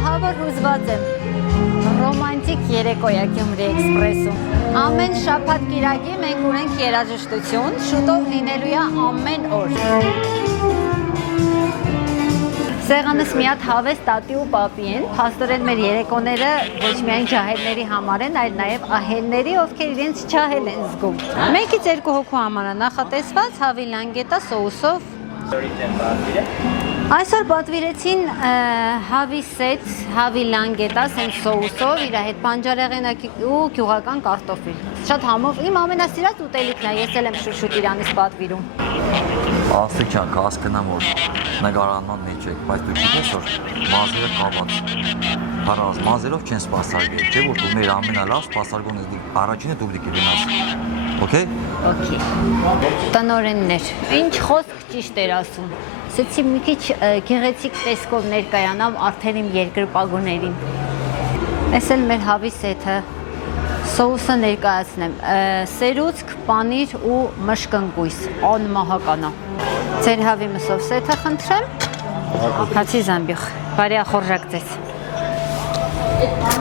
ահա որ հուզված եմ։ Ռոմանտիկ երեկոյա Գյումրի էքսպրեսում։ Ամեն շաբաթ կիրակի մենք ունենք երաժշտություն, շուտով լինելու է ամեն օր։ Սեղանս մի հատ հավես տատի ու պապի են, փաստորեն մեր երեկոները ոչ միայն ջահելների համար են, այլ նաև ահելների, ովքեր իրենց ջահել են զգում։ Մեկից երկու հոգու համար է նախատեսված հավի լանգետա սոուսով։ Այսօր պատվիրեցին հավի սեթ, հավի լանգետա սենց սոուսով, իր հետ բանջարեղենակ ու գյուղական կարտոֆիլ։ Շատ համով իմ ամենասիրած ուտելիքն է, ես էլ եմ շուտ Իրանից պատվիրում։ Աստիճան կհասկանամ, որ նկարանման մեջ եք, բայց դու գիտես, որ մազերը կապած։ Հարազ, մազերով չեն սպասարկել, չէ՞ որ դու մեր ամենալավ սպասարկոնից առաջինը դու պիտի գնաս։ Okay? Okay։ Տնօրեններ, ինչ խոսք ճիշտ էր ասում։ Ասեցի մի քիչ գեղեցիկ տեսքով ներկայանամ արդեն իմ երկրպագուներին։ Էս էլ մեր հավի սեթը, սոուսը ներկայացնեմ, սերուցք, պանիր ու մշկընկույզ, անմահական է։ Ձեր հավի մսով սեթը խնդրեմ, հացի զամբիղ, բարի ախորժակ ձեզ։